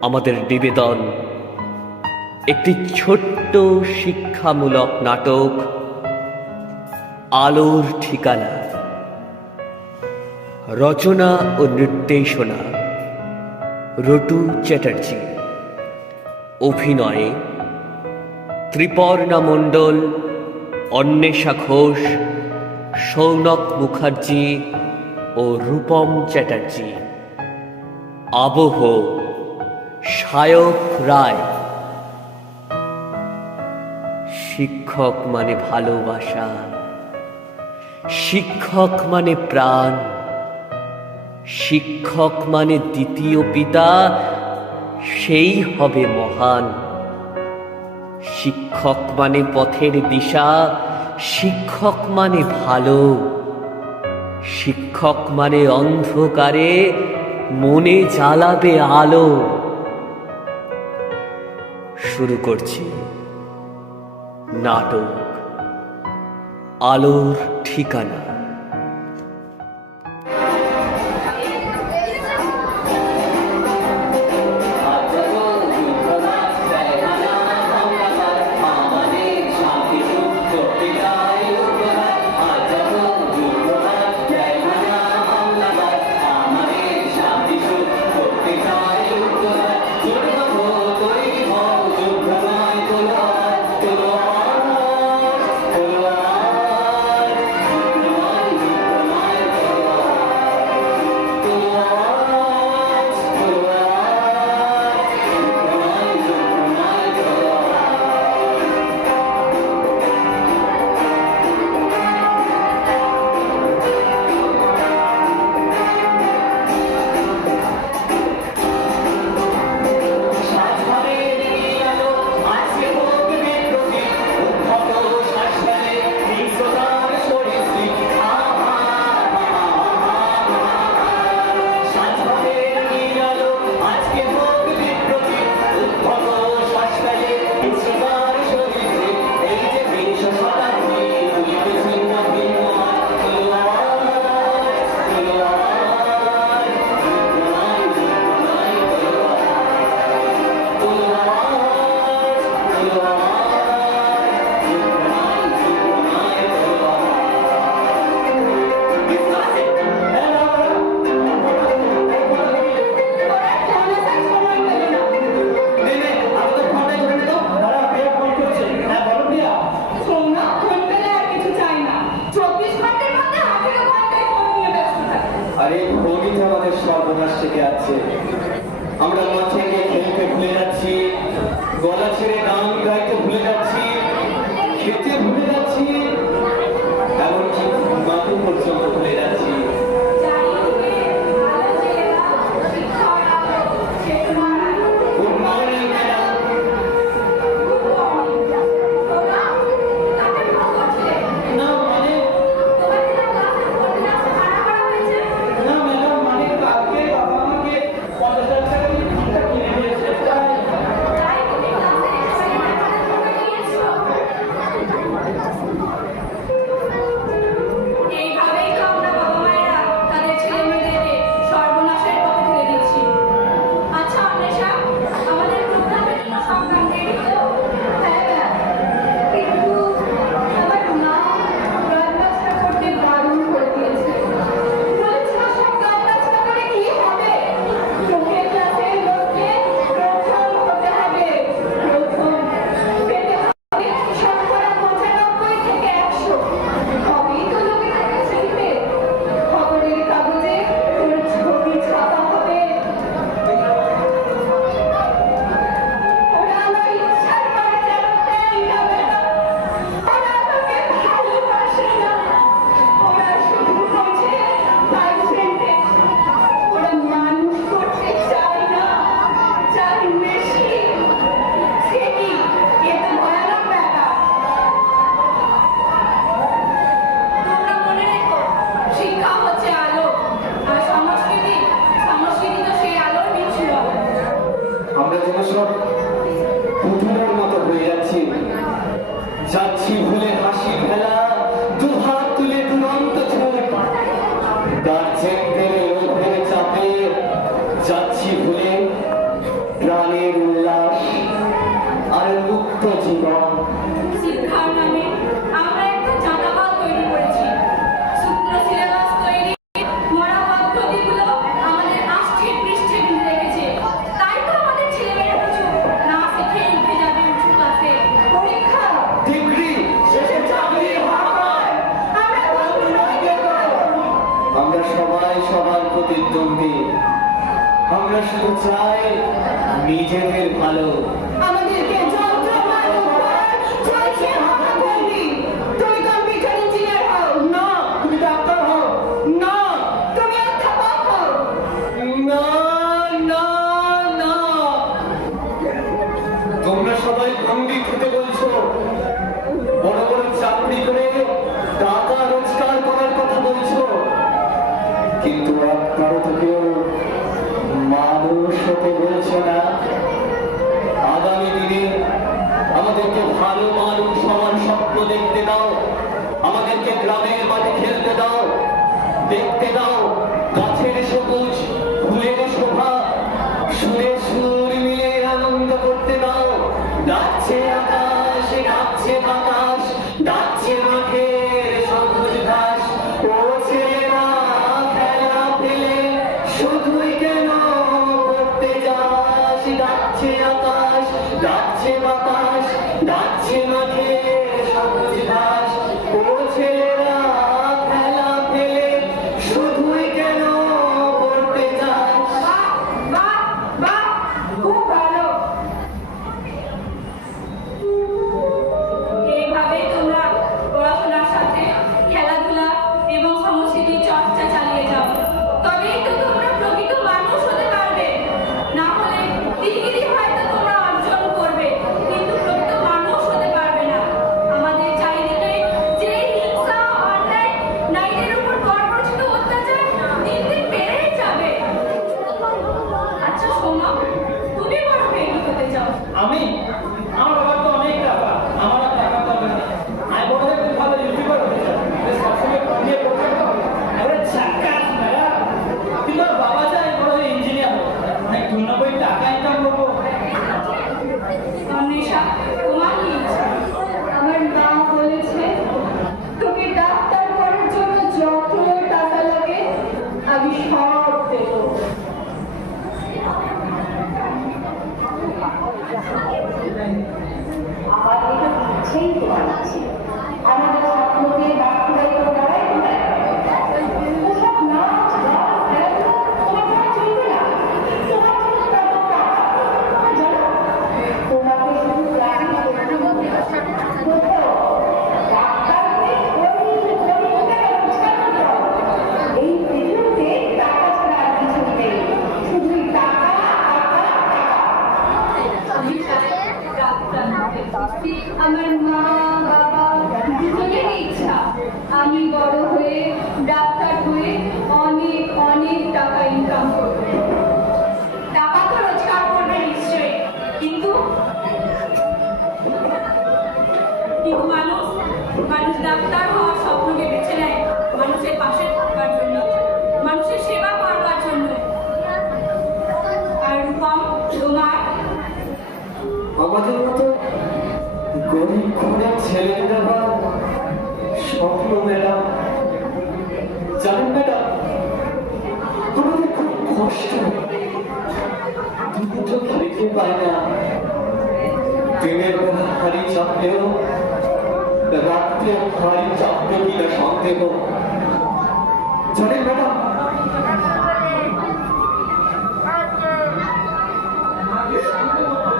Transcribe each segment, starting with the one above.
আমাদের নিবেদন একটি ছোট্ট শিক্ষামূলক নাটক আলোর ঠিকানা। রচনা ও নির্দেশনা রটু চ্যাটার্জি। অভিনয়ে ত্রিপর্ণা মণ্ডল, অন্বেষা ঘোষ, সৌনক মুখার্জি ও রূপম চ্যাটার্জি। আবহ সায়ক রায়। শিক্ষক মানে ভালোবাসা, শিক্ষক মানে প্রাণ, শিক্ষক মানে দ্বিতীয় পিতা, সেই হবে মহান। শিক্ষক মানে পথের দিশা, শিক্ষক মানে ভালো, শিক্ষক মানে অন্ধকারে মনে জ্বালাবে আলো। শুরু করছি নাটক আলোর ঠিকানা। আমরা মাঠে গিয়ে খেলতে ভুলে যাচ্ছি, গলা ছেড়ে গান গাইতে ভুলে যাচ্ছি, খেতে ভুলে যাচ্ছি, এমনকি মাথা পর্যন্ত ভুলে যাচ্ছি। যাচ্ছি ভুলে হাসি ফেলা, দুহাত তুলে দুরন্ত ছোট দার্জিলিং চাপে যাচ্ছি ভুলে প্রাণের উল্লাস আর মুক্ত জীবন। শিক্ষার নামে আমরা একটা চাঁদাবাদ তৈরি করেছি। সূত্র সিলেবাস তৈরি, মরা পদ্ধতিগুলো আমাদের আষ্ঠে পৃষ্ঠে বিঁধে রেখেছে। তাই তো আমাদের ছেলেমেয়েরা কিছু না শিখে উঠে যাবে উঁচু ক্লাসে। পরীক্ষা, ডিগ্রি শেষে চাকরি হারায়। আমরা সবাই সবার প্রতিদ্বন্দ্বী। আমরা শুধু চাই নিজেদের ভালো। আমাদেরকে যন্ত্র মানব চলছে হাঁটাগন্ডি। তুমি কম্পিউটার ইঞ্জিনিয়ার হও, না, তুমি ডাক্তার হও। না তুমি অধ্যাপক হও। না, না, না। তোমরা সবাই পণ্ডিত হতে বলছো, বড় বড় চাকরি করে টাকা রোজগার করার কথা বলছো, কিন্তু একবারও তো কেউ মানুষ হতে বলছো না। আগামী দিনে আমাদেরকে ভালো মানুষ হওয়ার স্বপ্ন দেখতে দাও। আমাদেরকে গ্রামের মাঠে খেলতে দাও, দেখতে দাও গাছের সবুজ, ফুলের শোভা, সুরে সুর মিলে আনন্দ করতে দাও। ডাকছে আকাশ, ডাকছে বাতাস, ডাকছে মাঠের সবুজ ঘাস। ও ছেলেরা খেলা ফেলে শুধুই কেন করতে যাস? ডাকছে আকাশ, ডাকছে বাতাস, ডাকছে মাঠের সবুজ ঘাস। ও ছেলেরা খেলা ফেলে শুধুই কেন করতে যাস? বাহ বাহ বাহ, খুব ভালো। এইভাবে তোমরা পড়াশোনার সাথে খেলাধুলা এবং সংস্কৃতির চর্চা চালিয়ে যাও। তবেই তো তোমরা প্রকৃত মানুষ হতে পারবে। না হলে ডিগ্রি হয়তো তোমরা অর্জন করবে, কিন্তু প্রকৃত মানুষ হতে পারবে না। আমাদের চারিদিকে যে হিংসা, অন্যায়, নারীদের উপর বর্বরচিত অত্যাচার দিন দিন বেড়েই যাবে। আচ্ছা শোনো, তুমি বড় হয়ে কি হতে চাও? আমি আমার বাবার তো অনেক টাকা, আমার আর টাকা পাবে না। আমি বড় হয়ে খুব ভালো ইউটিউবার হতে চাই, সবসময় পড়িয়ে পড়তে হবে। এবারে চাক্কাস ভাইয়া, কিন্তু আমার বাবা চায় বড় হয়ে ইঞ্জিনিয়ার হোক, অনেক 2-90 টাকা ইনকাম করবো। অন্বেষা, তোমার কি ইচ্ছা? আমার মা বলেছে তুমি ডাক্তার করার জন্য যত টাকা লাগে আমি সব দেবো। আমাদের তো ইচ্ছেই তোমার আছে, আমাদের স্বপ্নকে বাস্তবায়িত করাই তোমার ওসব নাচ গান খেলাধুলা তোমার দ্বারা চলবে না। তোমার জন্য কত টাকা তোমার জানো? তোমাকে শুধু প্রাণী করতে হবে। কোথাও ডাক্তার হয়ে গরিবকে রোজগার করতে হবে। এই পৃথিবীতে টাকা ছাড়া আর কিছু নেই, শুধুই টাকা টাকা টাকা। আমি চাই ডাক্তার হতে। আমার মা বাবা দুজনের ইচ্ছা আমি বড় হয়ে ডাক্তার হয়ে অনেক অনেক টাকা ইনকাম করব। টাকা তো রোজগার করবে নিশ্চয়ই, কিন্তু মানুষ মানুষ ডাক্তার হওয়ার স্বপ্নকে বেছে নেয় মানুষের পাশে থাকার জন্য, মানুষের সেবা করবার জন্য। আর রূপম, তোমার আমাদের মতো গরিব ঘরের ছেলেদের আবার স্বপ্ন ম্যাডাম, জানেন ম্যাডাম, আমাদের খুব কষ্ট, দুটো খেতে পায় না। দিনের বেলা হাড়ি চাপলেও রাত্রে হাড়ি চাপবে কিনা সন্দেহ। জানেন ম্যাডাম,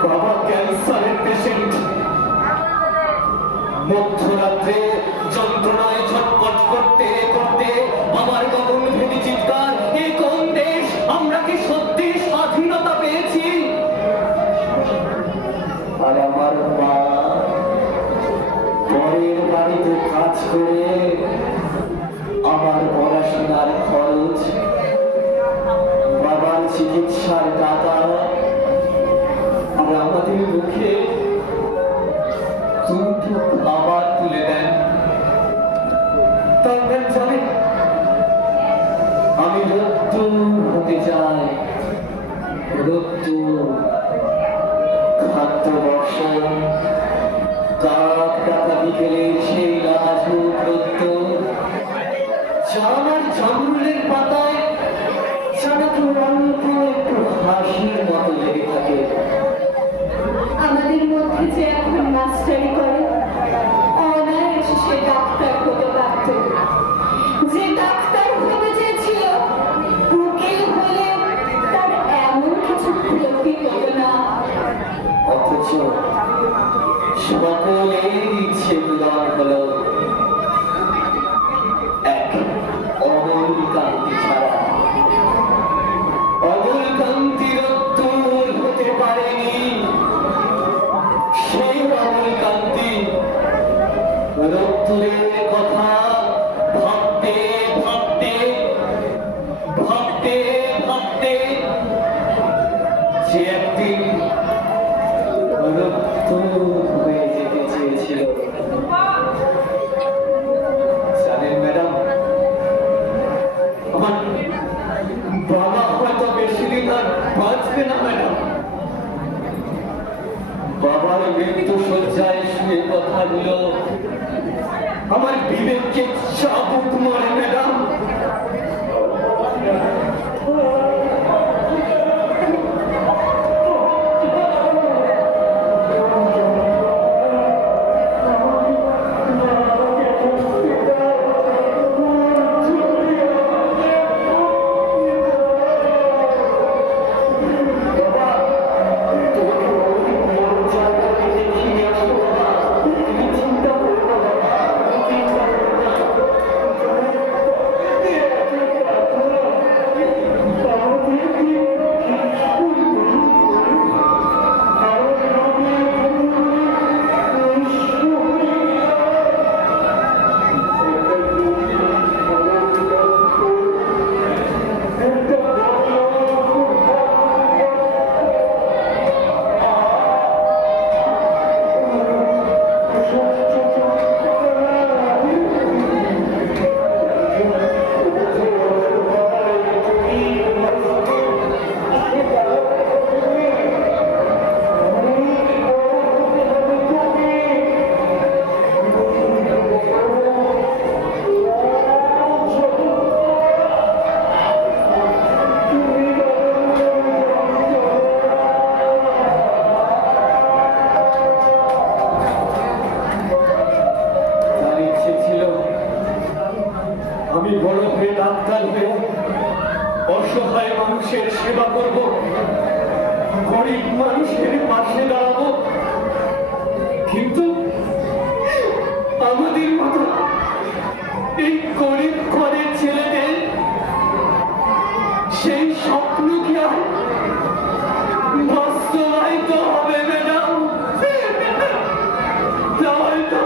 বাবা ক্যান্সারের পেশেন্ট, মধ্যরাত্রে যন্ত্রণায় ছটপট করতে করতে আমার গগন ভেদি চিৎকার, এ কোন দেশ? আমরা কি সত্যি স্বাধীনতা পেয়েছি? আর আমার মা পরের বাড়িতে কাজ করে আমার পড়াশোনার খরচ, বাবার চিকিৎসার টাকা আর আমাদের মুখে দুটো খাবার তুলে দেন। তারপর জানেন, আমি রোদ্দুর হতে চাই, রোদ্দুর। দর্শন, কাক ডাকা বিকেলের সেই রাজমুখ রোদ্দুর, জানার জামরুলের পাতায় চানাচুর অল্প একটু হাসির মতো লেগে থাকে। আমাদের মধ্যে যে এখন মাস্টারি করে অনায়াসে সে ডাক্তার হতে পারত। যে ডাক্তার হতে চেয়েছিল উকিল হলে তার এমন কিছু ক্ষতি হতো না। অথচ সকলের ইচ্ছে পূরণ হলো এক অমল কান্তি ছাড়া। অমল কান্তি রোদ্দুর হতে পারেনি সেই অমল কান্তি রোদ্দুরের কথা ভাবতে ভাবতে ভাবতে ভাবতে যে একদিন রোদ্দুর হয়ে যেতে চেয়েছিল। জানেন ম্যাডাম, আমার বাবা হয়তো বেশি দিন আর বাঁচবে না ম্যাডাম। বাবার মৃত্যু শয্যায় শুয়ে কথাগুলো আমার বিবেককে চাবুক মারে ম্যাডাম। আমি বড় হয়ে ডাক্তার হয়ে অসহায় মানুষের সেবা করব, গরিব মানুষের পাশে দাঁড়াবো। কিন্তু আমাদের মতো এই গরিব ঘরের ছেলেদের সেই স্বপ্ন কি আর বাস্তবায়িত হবে ম্যাডাম? হয়তো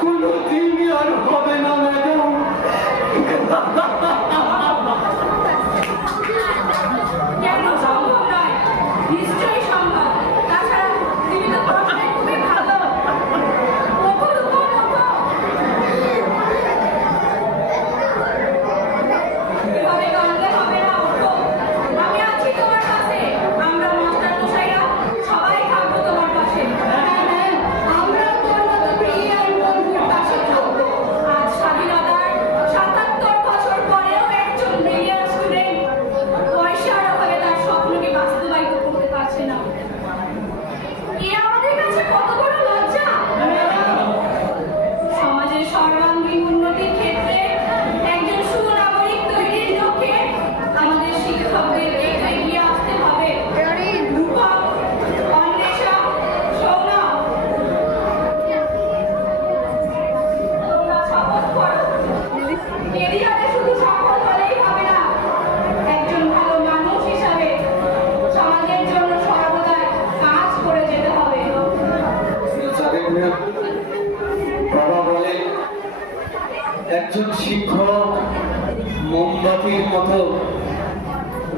কোনোদিনই আর হবে না ম্যাডাম। কেন সম্ভব নয়? নিশ্চয়ই সম্ভব। তাছাড়া তুমি তো পড়াশোনায় খুবই ভালো। ওঠো রূপম, ওঠো। এভাবে কাঁদলে হবে না, ওঠো। আমি আছি তোমার পাশে। আমরা মাস্টার মশাইরা সবাই থাকবো তোমার পাশে। হ্যাঁ, আমরাও তোর মতো ব্রিলিয়ান্ট বন্ধুর পাশে থাকবো। আজ স্বাধীনতার ৭৭ বছর পরেও একজন ব্রিলিয়ান্ট স্টুডেন্ট পয়সার অভাবে তার স্বপ্নকে বাস্তবায়িত করতে পারছে না। এ আমাদের কাছে কত বড় লজ্জা! সমাজের সর্বাঙ্গীন উন্নতির ক্ষেত্রে একজন সুনাগরিক তৈরির লক্ষ্যে আমাদের শিক্ষকদেরকে এগিয়ে আসতে হবে। রূপম, অন্বেষা, সৌম্যা, তোমরা শপথ করো। কেরিয়ারে শুধু সফল হলেই হবে না, একজন ভালো মানুষ হিসাবে সমাজের জন্য সর্বদাই কাজ করে যেতে হবে। জানেন না, বাবা বলে একজন শিক্ষক মোমবাতির মতো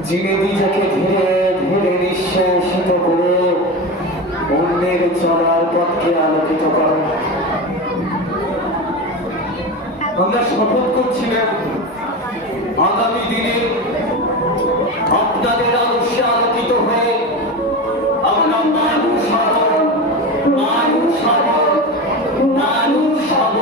জিনেদিজাকে ধীরে ধীরে নিঃশেষিত করে অন্যের চলার পথকে আলোকিত করে। আমরা শপথ করছি না আগামী দিনে আপনাদের আদর্শে আলোকিত হয়ে আমরা মানুষ হব। সব নানু সব